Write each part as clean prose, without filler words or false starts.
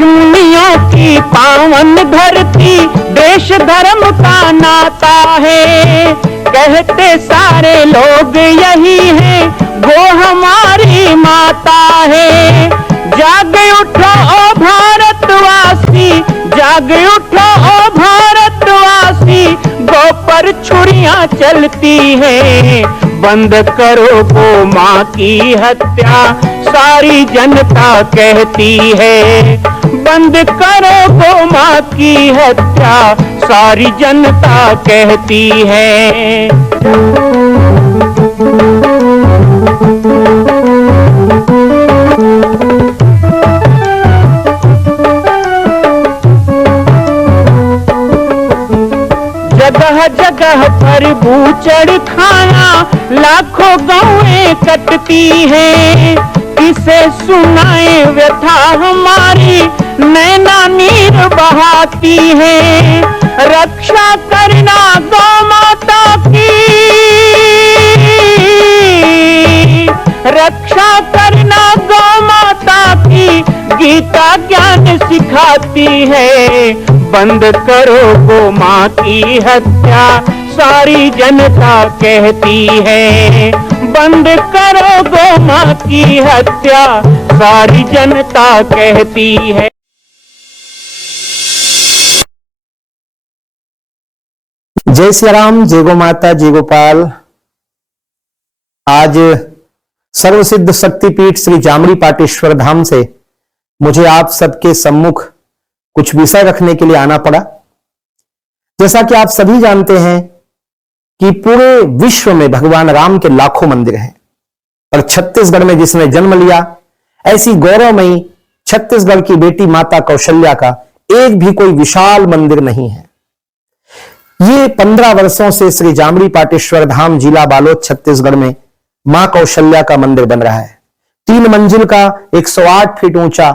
ऋषिमुनियों की पावन धरती, देश धर्म का नाता है। कहते सारे लोग यही है, वो हमारी माता है। जाग उठो ओ भारतवासी, जाग उठो ओ भारतवासी, गौ पर छुरियां चलती है। बंद करो गौ माँ की हत्या, सारी जनता कहती है। बंद करो गौ माँ की हत्या, सारी जनता कहती है। जगह जगह पर बूचड़ खाना, लाखों गौएं कटती हैं। किसे सुनाए व्यथा हमारी, नैना नीर बहाती है। रक्षा करना गौ माता की, रक्षा करना गौ माता की, गीता ज्ञान सिखाती है। बंद करो गौ माँ की हत्या, सारी जनता कहती है। बंद करो गौ माँ की हत्या, सारी जनता कहती है। जय श्री राम, जय गो माता, जय गोपाल। आज सर्वसिद्ध शक्तिपीठ श्री जामड़ी पाटेश्वर धाम से मुझे आप सबके सम्मुख कुछ विषय रखने के लिए आना पड़ा। जैसा कि आप सभी जानते हैं कि पूरे विश्व में भगवान राम के लाखों मंदिर हैं, और छत्तीसगढ़ में जिसने जन्म लिया, ऐसी गौरवमयी छत्तीसगढ़ की बेटी माता कौशल्या का एक भी कोई विशाल मंदिर नहीं है। ये 15 वर्षों से श्री जामड़ी पाटेश्वर धाम, जिला बालोद, छत्तीसगढ़ में मां कौशल्या का मंदिर बन रहा है। 3 मंजिल का 108 फीट ऊंचा,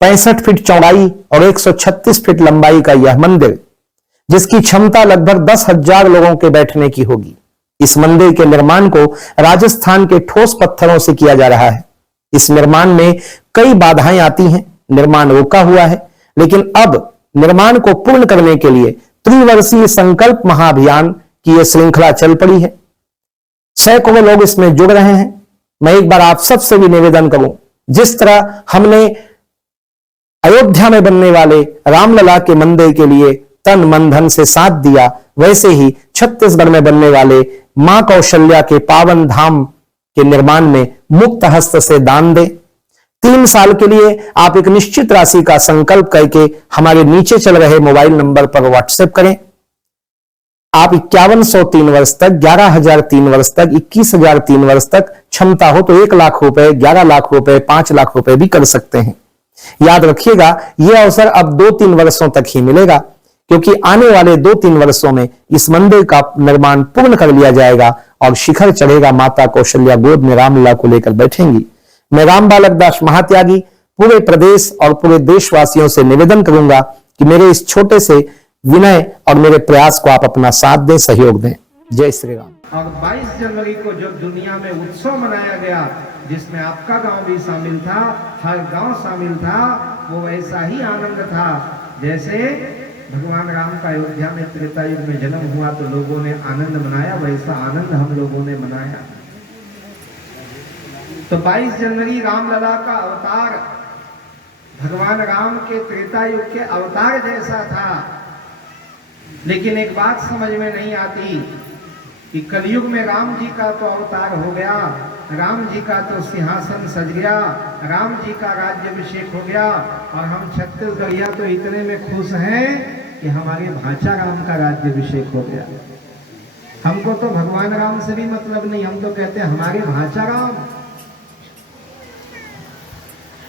65 फीट चौड़ाई और 136 फीट लंबाई का यह मंदिर, जिसकी क्षमता लगभग 10,000 लोगों के बैठने की होगी। इस मंदिर के निर्माण को राजस्थान के ठोस पत्थरों से किया जा रहा है। इस निर्माण में कई बाधाएं आती हैं, निर्माण रुका हुआ है, लेकिन अब निर्माण को पूर्ण करने के लिए त्रिवर्षीय संकल्प महाअभियान की यह श्रृंखला चल पड़ी है। सैकड़ों लोग इसमें जुड़ रहे हैं। मैं एक बार आप सबसे भी निवेदन करूं, जिस तरह हमने अयोध्या में बनने वाले रामलला के मंदिर के लिए तन मन धन से साथ दिया, वैसे ही छत्तीसगढ़ में बनने वाले मां कौशल्या के पावन धाम के निर्माण में मुक्त हस्त से दान दें। 3 साल के लिए आप एक निश्चित राशि का संकल्प करके हमारे नीचे चल रहे मोबाइल नंबर पर व्हाट्सएप करें। आप 5100 3 वर्ष तक, 11,000 3 वर्ष तक, 21,000 3 वर्ष तक, क्षमता हो तो 1 लाख रुपए, 11 लाख रुपए, 5 लाख रुपए भी कर सकते हैं। याद रखिएगा, यह अवसर अब 2-3 वर्षों तक ही मिलेगा, क्योंकि आने वाले 2-3 वर्षों में इस मंदिर का निर्माण पूर्ण कर लिया जाएगा और शिखर चढ़ेगा। माता कौशल्या गोद में रामलला को लेकर बैठेंगी। मैं राम बालक दास महात्यागी पूरे प्रदेश और पूरे देशवासियों से निवेदन करूंगा कि मेरे इस छोटे से विनय और मेरे प्रयास को आप अपना साथ दें, सहयोग दें। जय श्री राम। और 22 जनवरी को जब दुनिया में उत्सव मनाया गया, जिसमें आपका गांव भी शामिल था, हर गांव शामिल था, वो वैसा ही आनंद था जैसे भगवान राम का अयोध्या में त्रेता युग में जन्म हुआ तो लोगों ने आनंद मनाया, वैसा आनंद हम लोगों ने मनाया। तो 22 जनवरी रामलला का अवतार भगवान राम के त्रेता युग के अवतार जैसा था। लेकिन एक बात समझ में नहीं आती कि कलयुग में राम जी का तो अवतार हो गया, राम जी का तो सिंहासन सज गया, राम जी का राज्याभिषेक हो गया, और हम छत्तीसगढ़िया तो इतने में खुश हैं कि हमारे भांचा राम का राज्याभिषेक हो गया। हमको तो भगवान राम से भी मतलब नहीं, हम तो कहते हैं हमारे भांचा राम।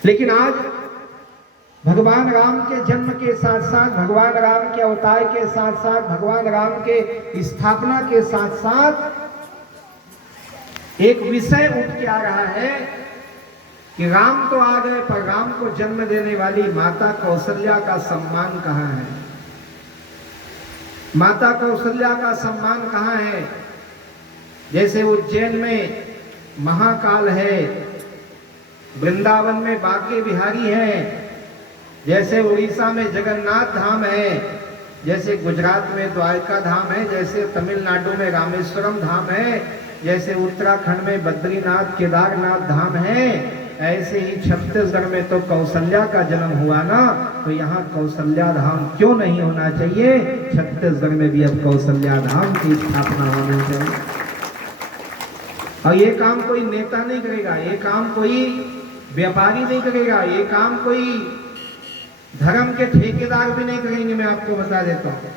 लेकिन आज भगवान राम के जन्म के साथ साथ, भगवान राम के अवतार के साथ साथ, भगवान राम के स्थापना के साथ साथ एक विषय उठ के आ रहा है कि राम तो आ गए, पर राम को जन्म देने वाली माता कौशल्या का सम्मान कहाँ है? माता कौशल्या का सम्मान कहाँ है? जैसे उज्जैन में महाकाल है, वृंदावन में बांके बिहारी है, जैसे उड़ीसा में जगन्नाथ धाम है, जैसे गुजरात में द्वारका धाम है, जैसे तमिलनाडु में रामेश्वरम धाम है, जैसे उत्तराखंड में बद्रीनाथ केदारनाथ धाम है, ऐसे ही छत्तीसगढ़ में तो कौशल्या का जन्म हुआ ना, तो यहाँ कौशल्या धाम क्यों नहीं होना चाहिए? छत्तीसगढ़ में भी अब कौशल्या धाम की स्थापना होनी चाहिए। और ये काम कोई नेता नहीं करेगा, ये काम कोई व्यापारी नहीं करेगा, ये काम कोई धर्म के ठेकेदार भी नहीं करेंगे। मैं आपको बता देता हूँ,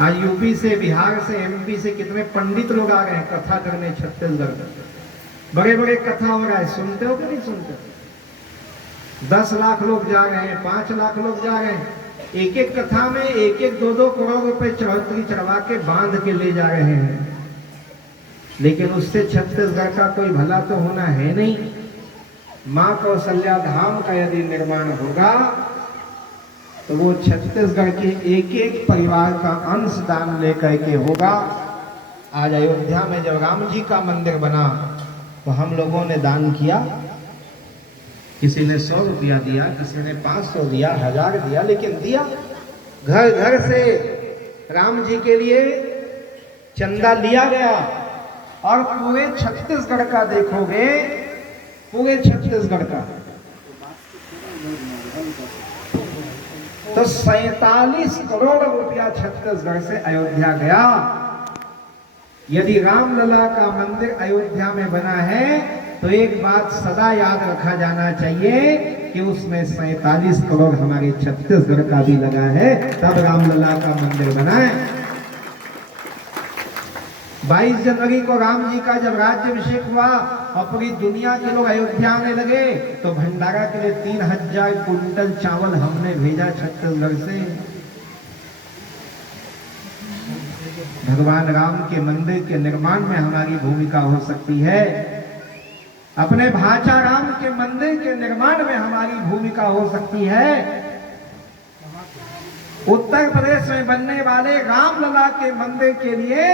आज यूपी से, बिहार से, एमपी से कितने पंडित लोग आ गए हैं कथा करने छत्तीसगढ़ में। बड़े बड़े कथा हो रहा है, सुनते हो कि नहीं सुनते? 10 लाख लोग जा रहे हैं, 5 लाख लोग जा रहे हैं, एक एक कथा में 1-1, 2-2 करोड़ रुपए चढ़ोतरी चढ़वा के बांध के ले जा रहे हैं। लेकिन उससे छत्तीसगढ़ का कोई भला तो होना है नहीं। मां कौशल्या धाम का यदि निर्माण होगा तो वो छत्तीसगढ़ के एक एक परिवार का अंशदान लेकर के होगा। आज अयोध्या में जब राम जी का मंदिर बना तो हम लोगों ने दान किया, किसी ने 100 रुपया दिया, किसी ने 500 दिया, 1000 दिया, लेकिन दिया। घर घर से राम जी के लिए चंदा लिया गया। और पूरे छत्तीसगढ़ का देखोगे, पूरे छत्तीसगढ़ का तो 47 करोड़ रुपया छत्तीसगढ़ से अयोध्या गया। यदि रामलला का मंदिर अयोध्या में बना है तो एक बात सदा याद रखा जाना चाहिए कि उसमें 47 करोड़ हमारे छत्तीसगढ़ का भी लगा है, तब रामलला का मंदिर बना है। 22 जनवरी को राम जी का जब राज्याभिषेक हुआ और पूरी दुनिया के लोग अयोध्या आने लगे तो भंडारा के लिए 3000 कुंटल चावल हमने भेजा छत्तीसगढ़ से। भगवान राम के मंदिर के निर्माण में हमारी भूमिका हो सकती है, अपने भाचा राम के मंदिर के निर्माण में हमारी भूमिका हो सकती है। उत्तर प्रदेश में बनने वाले रामलला के मंदिर के लिए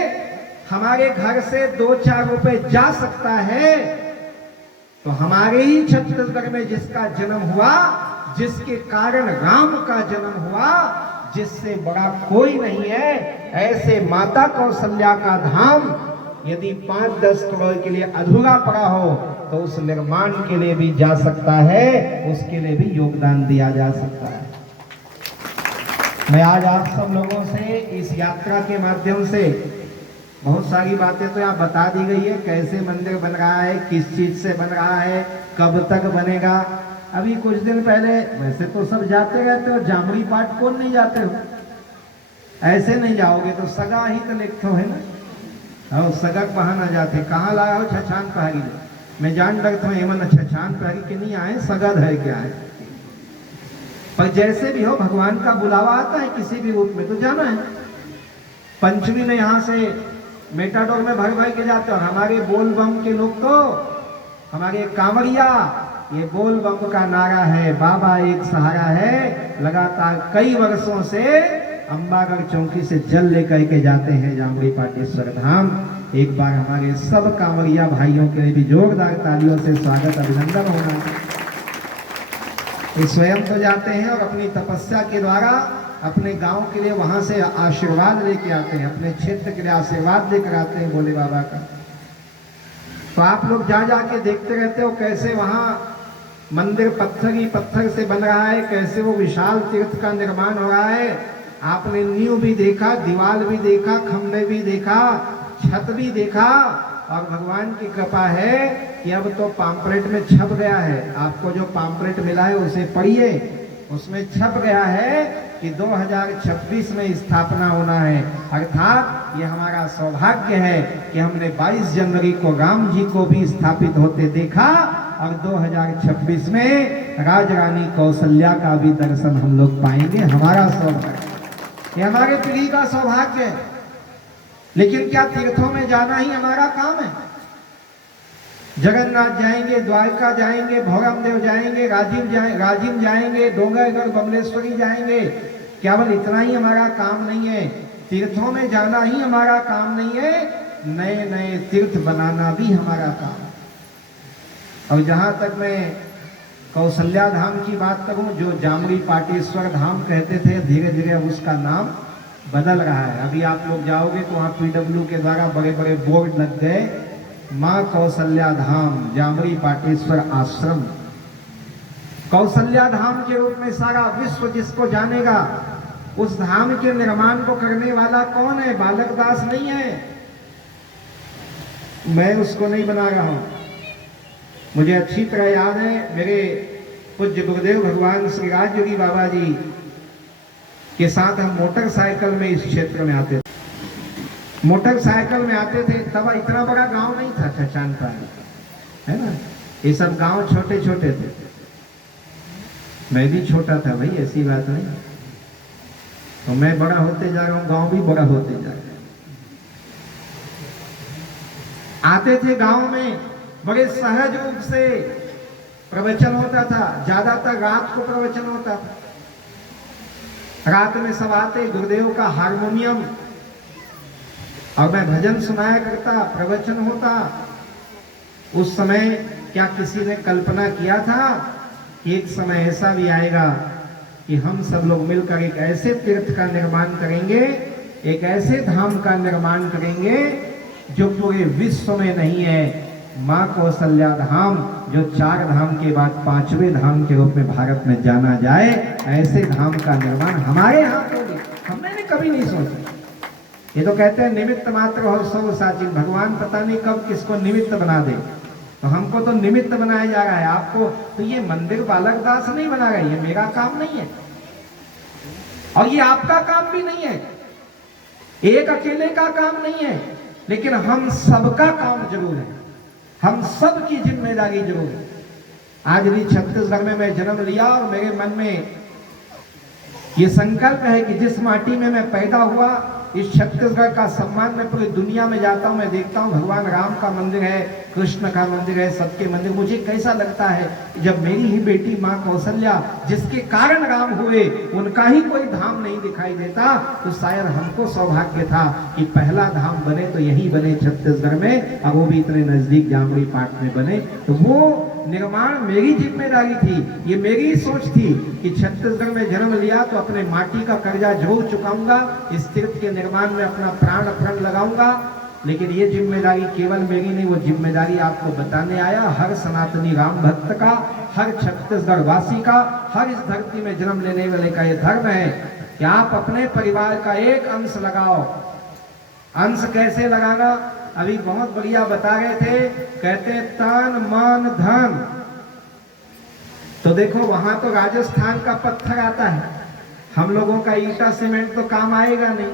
हमारे घर से 2-4 रुपए जा सकता है, तो हमारे ही छत्तीसगढ़ में जिसका जन्म हुआ, जिसके कारण राम का जन्म हुआ, जिससे बड़ा कोई नहीं है, ऐसे माता कौशल्या का धाम यदि 5-10 करोड़ के लिए अधूरा पड़ा हो तो उस निर्माण के लिए भी जा सकता है, उसके लिए भी योगदान दिया जा सकता है। मैं आज आप सब लोगों से इस यात्रा के माध्यम से बहुत सारी बातें तो यहाँ बता दी गई है, कैसे मंदिर बन रहा है, किस चीज से बन रहा है, कब तक बनेगा। अभी कुछ दिन पहले, वैसे तो सब जाते रहते हो, जामड़ी पाठ कौन नहीं जाते हो? ऐसे नहीं जाओगे तो सगा ही तो लिखते हो, है ना? और सगक बहाना जाते, कहाँ लाया हो? छछान पहाड़ी। मैं जान लगता हूँ एमन छछान पहाड़ी के नहीं आए, सगद है क्या है। पर जैसे भी हो, भगवान का बुलावा आता है किसी भी रूप में तो जाना है। पंचमी में यहाँ से मेटाडोर में भर भर के जाते हो। हमारे बोल बम के लोग तो, हमारे कांवरिया, ये बोल बम का नारा है, बाबा एक सहारा है। लगातार कई वर्षों से अंबागढ़ चौकी से जल लेकर के जाते हैं जामड़ी पाटेश्वर धाम। एक बार हमारे सब कांवरिया भाइयों के लिए भी जोरदार तालियों से स्वागत, अभिनंदन होना। ये स्वयं तो जाते हैं और अपनी तपस्या के द्वारा अपने गांव के लिए वहां से आशीर्वाद लेके आते हैं, अपने क्षेत्र के लिए आशीर्वाद लेकर आते हैं भोले बाबा का। तो आप लोग जा जाके देखते रहते हो कैसे वहां मंदिर पत्थर ही पत्थर से बन रहा है, कैसे वो विशाल तीर्थ का निर्माण हो रहा है। आपने नींव भी देखा, दीवार भी देखा, खंभे भी देखा, छत भी देखा। और भगवान की कृपा है कि अब तो पाम्पलेट में छप गया है। आपको जो पाम्पलेट मिला है उसे पढ़िए, उसमें छप गया है कि 2026 में स्थापना होना है। अर्थात ये हमारा सौभाग्य है कि हमने 22 जनवरी को राम जी को भी स्थापित होते देखा और 2026 में राजरानी कौशल्या का भी दर्शन हम लोग पाएंगे। हमारा सौभाग्य, ये हमारे पीढ़ी का सौभाग्य है। लेकिन क्या तीर्थों में जाना ही हमारा काम है? जगन्नाथ जाएंगे, द्वारका जाएंगे, भौरमदेव जाएंगे, राजिम जाएंगे, डोंगरगढ़ बमलेश्वरी जाएंगे, केवल इतना ही हमारा काम नहीं है। तीर्थों में जाना ही हमारा काम नहीं है, नए नए तीर्थ बनाना भी हमारा काम है। और जहां तक मैं कौशल्या धाम की बात करूं, जो जामड़ी पाटेश्वर धाम कहते थे, धीरे धीरे उसका नाम बदल रहा है। अभी आप लोग जाओगे तो वहाँ PW के द्वारा बड़े बड़े बोर्ड लग गए, माँ कौशल्या धाम जामड़ी पाटेश्वर आश्रम। कौशल्या धाम के रूप में सारा विश्व जिसको जानेगा, उस धाम के निर्माण को करने वाला कौन है? बालक दास नहीं है, मैं उसको नहीं बना रहा हूं। मुझे अच्छी तरह याद है, मेरे पूज्य गुरुदेव भगवान श्री राजयोगी बाबा जी के साथ हम मोटरसाइकिल में इस क्षेत्र में आते थे। मोटरसाइकिल में आते थे, तब इतना बड़ा गांव नहीं था चचानपाली, है ना, ये सब गांव छोटे छोटे थे। मैं भी छोटा था भाई, ऐसी बात नहीं। तो मैं बड़ा होते जा रहा हूँ, गांव भी बड़ा होते जा रहा है। आते थे गांव में, बड़े सहज रूप से प्रवचन होता था, ज्यादातर रात को प्रवचन होता था। रात में सब आते, गुरुदेव का हारमोनियम और मैं भजन सुनाया करता, प्रवचन होता। उस समय क्या किसी ने कल्पना किया था कि एक समय ऐसा भी आएगा कि हम सब लोग मिलकर एक ऐसे तीर्थ का निर्माण करेंगे, एक ऐसे धाम का निर्माण करेंगे जो पूरे विश्व में नहीं है। माँ कौशल्या धाम, जो 4 धाम के बाद 5वें धाम के रूप में भारत में जाना जाए, ऐसे धाम का निर्माण हमारे यहाँ होगी। हमने कभी नहीं सोचा। ये तो कहते हैं निमित्त मात्र हो सो साचिन, भगवान पता नहीं कब किसको निमित्त बना दे, तो हमको तो निमित्त बनाया जा रहा है। आपको तो ये मंदिर बालक दास नहीं बना रहा है, ये मेरा काम नहीं है और ये आपका काम भी नहीं है, एक अकेले का काम नहीं है, लेकिन हम सबका काम जरूर है, हम सब की जिम्मेदारी जरूर है। आज भी छत्तीसगढ़ में मैं जन्म लिया और मेरे मन में ये संकल्प है कि जिस माटी में मैं पैदा हुआ, इस छत्तीसगढ़ का सम्मान मैं पूरी दुनिया में जाता हूं, मैं देखता हूं भगवान राम का मंदिर है, कृष्ण का मंदिर है, सबके मंदिर। मुझे कैसा लगता है जब मेरी ही बेटी माँ कौशल्या, जिसके कारण राम हुए, उनका ही कोई धाम नहीं दिखाई देता, तो शायद हमको सौभाग्य था कि पहला धाम बने तो यही बने छत्तीसगढ़ में, और वो भी इतने नजदीक जामड़ी पाट में बने। तो वो निर्माण मेरी जिम्मेदारी थी, ये मेरी सोच थी कि छत्तीसगढ़ में जन्म लिया तो अपने माटी का कर्जा जरूर चुकाऊंगा, इस तीर्थ के निर्माण में अपना प्राण अपण लगाऊंगा। लेकिन ये जिम्मेदारी केवल मेरी नहीं, वो जिम्मेदारी आपको बताने आया हर सनातनी राम भक्त का, हर छत्तीसगढ़ वासी का, हर इस धरती में जन्म लेने वाले का ये धर्म है कि आप अपने परिवार का एक अंश लगाओ। अंश कैसे लगाना, अभी बहुत बढ़िया बता रहे थे, कहते तन मन धन। तो देखो वहां तो राजस्थान का पत्थर आता है, हम लोगों का ईटा सीमेंट तो काम आएगा नहीं।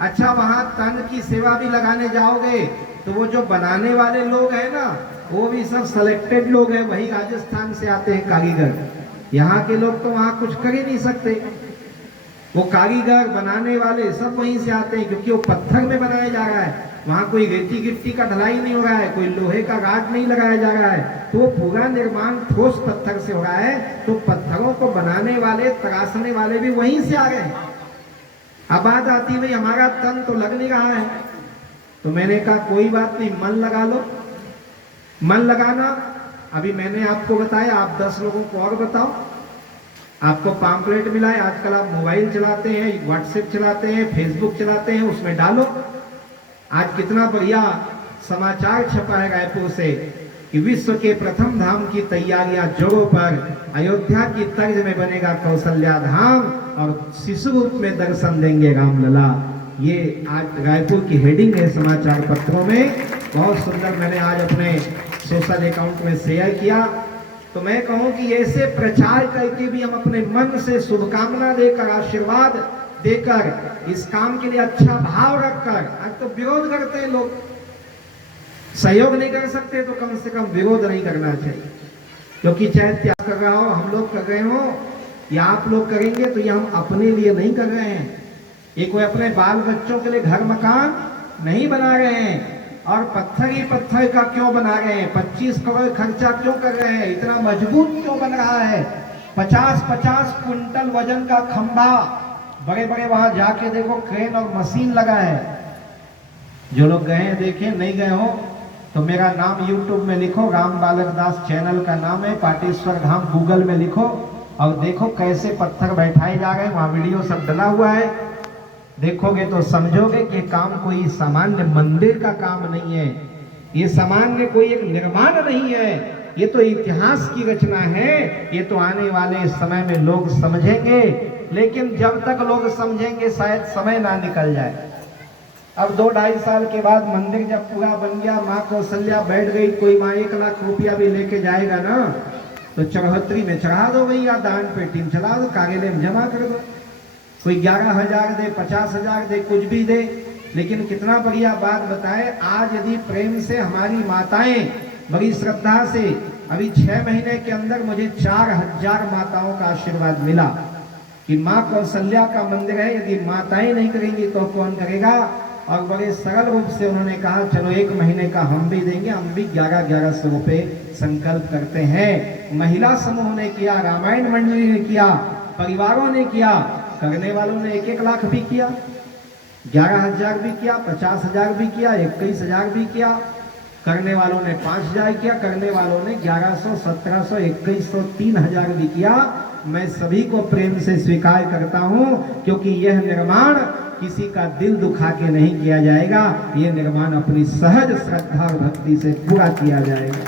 अच्छा, वहां तन की सेवा भी लगाने जाओगे तो वो जो बनाने वाले लोग हैं ना, वो भी सब सिलेक्टेड लोग हैं, वही राजस्थान से आते हैं कारीगर। यहाँ के लोग तो वहां कुछ कर ही नहीं सकते, वो कारीगर बनाने वाले सब वहीं से आते हैं, क्योंकि वो पत्थर में बनाया जा रहा है। वहां कोई रेती गिट्टी का ढलाई नहीं हो रहा है, कोई लोहे का गाट नहीं लगाया जा रहा है, तो पूरा निर्माण ठोस पत्थर से हो रहा है। तो पत्थरों को बनाने वाले, तराशने वाले भी वहीं से आ गए हैं। अब बात आती है भाई हमारा तन तो लग नहीं रहा है, तो मैंने कहा कोई बात नहीं, मन लगा लो। मन लगाना, अभी मैंने आपको बताया, आप 10 लोगों को और बताओ। आपको पैम्फलेट मिला है, आजकल आप मोबाइल चलाते हैं, व्हाट्सएप चलाते हैं, फेसबुक चलाते हैं, उसमें डालो। आज कितना बढ़िया समाचार छपा है रायपुर से कि विश्व के प्रथम धाम की तैयारियां जोरों पर, अयोध्या की तर्ज में बनेगा कौशल्या धाम और शिशु रूप में दर्शन देंगे रामलला। ये आज रायपुर की हेडिंग है समाचार पत्रों में, बहुत सुंदर। मैंने आज अपने सोशल अकाउंट में शेयर किया। तो मैं कहूं कि ऐसे प्रचार करके भी हम अपने मन से शुभकामना देकर, आशीर्वाद देकर, इस काम के लिए अच्छा भाव रखकर, आज तो विरोध करते हैं लोग, सहयोग नहीं कर सकते तो कम से कम विरोध नहीं करना चाहिए। क्योंकि चाहे त्याग कर रहा हो, हम लोग कर रहे हो या आप लोग करेंगे, तो ये हम अपने लिए नहीं कर रहे हैं, ये कोई अपने बाल बच्चों के लिए घर मकान नहीं बना रहे हैं। और पत्थर ही पत्थर का क्यों बना रहे हैं, 25 करोड़ खर्चा क्यों कर रहे हैं, इतना मजबूत क्यों बन रहा है। 50-50 क्विंटल वजन का खंभा, बड़े बड़े वहां जाके देखो क्रेन और मशीन लगा है। जो लोग गए हैं देखें, नहीं गए हो तो मेरा नाम YouTube में लिखो, राम बालक दास चैनल का नाम है, पाटेश्वर धाम गूगल में लिखो और देखो कैसे पत्थर बैठाए जा रहे हैं, वहाँ वीडियो सब डला हुआ है। देखोगे तो समझोगे कि काम कोई सामान्य मंदिर का काम नहीं है, ये सामान्य कोई एक निर्माण नहीं है, ये तो इतिहास की रचना है। ये तो आने वाले समय में लोग समझेंगे, लेकिन जब तक लोग समझेंगे शायद समय ना निकल जाए। अब 2-2.5 साल के बाद मंदिर जब पूरा बन गया, माँ कौशल्या बैठ गई, कोई माँ 1 लाख रुपया भी लेके जाएगा ना तो चरहत्तरी में चढ़ा दो भैया, दान पेटी में चला दो, कागेले में जमा कर दो। कोई 11,000 दे, 50,000 दे, कुछ भी दे, लेकिन कितना बढ़िया बात बताए। आज यदि प्रेम से हमारी माताएं बड़ी श्रद्धा से, अभी 6 महीने के अंदर मुझे 4,000 माताओं का आशीर्वाद मिला कि माँ कौशल्या का मंदिर है, यदि माताएं नहीं करेंगी तो कौन करेगा। और बड़े सरल रूप से उन्होंने कहा चलो 1 महीने का हम भी देंगे, हम भी 1100 रुपये संकल्प करते हैं। महिला समूह ने किया, रामायण मंडली ने किया, परिवारों ने किया, करने वालों ने 1-1 लाख भी किया, 11,000 भी किया, 50,000 भी किया, 21,000 भी किया, करने वालों ने 5,000 किया, करने वालों ने 1100, 1700, 2100, 3,000 भी किया। मैं सभी को प्रेम से स्वीकार करता हूं, क्योंकि यह निर्माण किसी का दिल दुखा के नहीं किया जाएगा, यह निर्माण अपनी सहज श्रद्धा और भक्ति से पूरा किया जाएगा।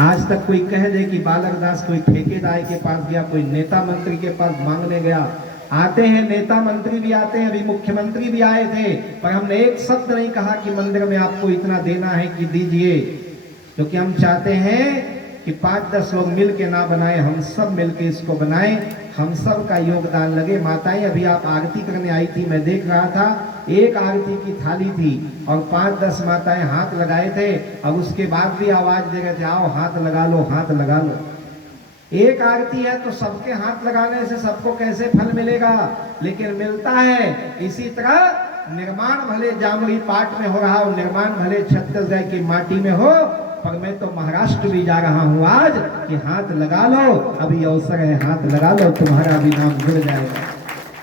आज तक कोई कह दे कि बालक दास कोई ठेकेदार के पास गया, कोई नेता मंत्री के पास मांगने गया, आते हैं नेता मंत्री भी आते हैं, अभी मुख्यमंत्री भी आए थे, पर हमने एक शब्द नहीं कहा कि मंदिर में आपको इतना देना है कि दीजिए, क्योंकि हम चाहते हैं कि 5-10 लोग मिल के ना बनाए, हम सब मिल के इसको बनाएं, हम सब का योगदान लगे। माताएं अभी आप आरती करने आई थी, मैं देख रहा था, एक आरती की थाली थी और 5-10 माताएं हाथ लगाए थे और उसके बाद भी आवाज दे रहे थे आओ हाथ लगा लो, हाथ लगा लो। एक आरती है तो सबके हाथ लगाने से सबको कैसे फल मिलेगा, लेकिन मिलता है। इसी तरह निर्माण भले जामरी पाट में हो रहा हो, निर्माण भले छत्तीसगढ़ की माटी में हो, पर मैं तो महाराष्ट्र भी जा रहा हूं आज कि हाथ लगा लो, अभी अवसर है, हाथ लगा लो, तुम्हारा भी नाम जुड़ जाएगा।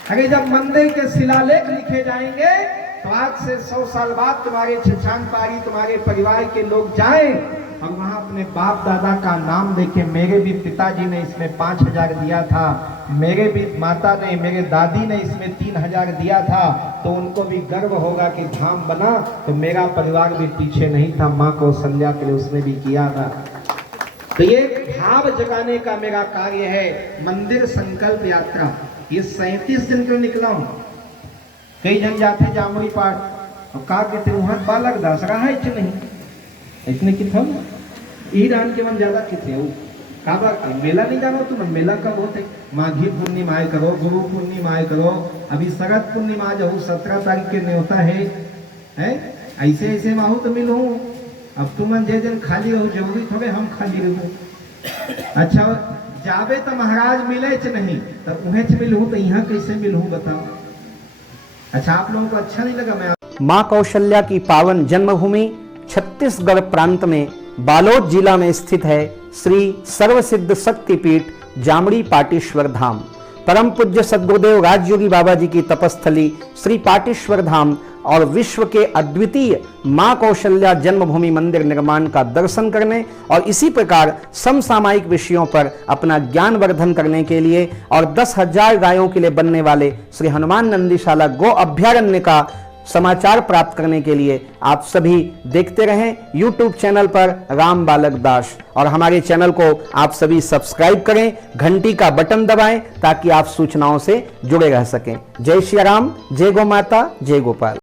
अरे जब मंदिर के शिलालेख लिखे जाएंगे तो आज से 100 साल बाद तुम्हारे छछान पारी, तुम्हारे परिवार के लोग जाएं और वहां अपने बाप दादा का नाम देखें। मेरे भी पिताजी ने इसमें 5,000 दिया था, मेरे भी माता ने, मेरे दादी ने इसमें 3,000 दिया था, तो उनको भी गर्व होगा कि धाम बना तो मेरा परिवार भी पीछे नहीं था, माँ कौशल्या के लिए उसने भी किया था। तो ये भाव जगाने का मेरा कार्य है। मंदिर संकल्प यात्रा ये 37 दिन क्यों निकला हूं। कई जन जाते जामुरी पाठ और कहा कहते वहां बालक दास रहा है नहीं, इतने कितना ईरान के मन ज्यादा कितने वो काबा मेला नहीं जानो तुम, मेला कब होते, माघी पूर्णिमा आए करो, गुरु पूर्णिमा आए करो, अभी शरद पूर्णिमा जो 17 तारीख के न्योता है, ऐसे ऐसे माहू तो मिलू। अब तुम जे दिन खाली रहो, जरूरी थोड़े हम खाली रहो। अच्छा जाबे तो महाराज मिले च नहीं तो उन्हें च मिलू, तो यहाँ कैसे मिलू बताओ। अच्छा आप लोगों को अच्छा नहीं लगा? मैं मां कौशल्या की पावन जन्मभूमि छत्तीसगढ़ प्रांत में बालोद जिला में स्थित है श्री सर्वसिद्ध शक्तिपीठ जामड़ी पाटेश्वर धाम। परम पूज्य सद्गुरुदेव राजयोगी बाबा जी की तपस्थली श्री पाटेश्वर धाम और विश्व के अद्वितीय मां कौशल्या जन्मभूमि मंदिर निर्माण का दर्शन करने और इसी प्रकार समसामयिक विषयों पर अपना ज्ञान वर्धन करने के लिए और 10,000 गायों के लिए बनने वाले श्री हनुमान नंदीशाला गो अभ्यारण्य का समाचार प्राप्त करने के लिए आप सभी देखते रहें YouTube चैनल पर राम बालक दास, और हमारे चैनल को आप सभी सब्सक्राइब करें, घंटी का बटन दबाएं ताकि आप सूचनाओं से जुड़े रह सकें। जय श्री राम, जय गौ माता, जय गोपाल।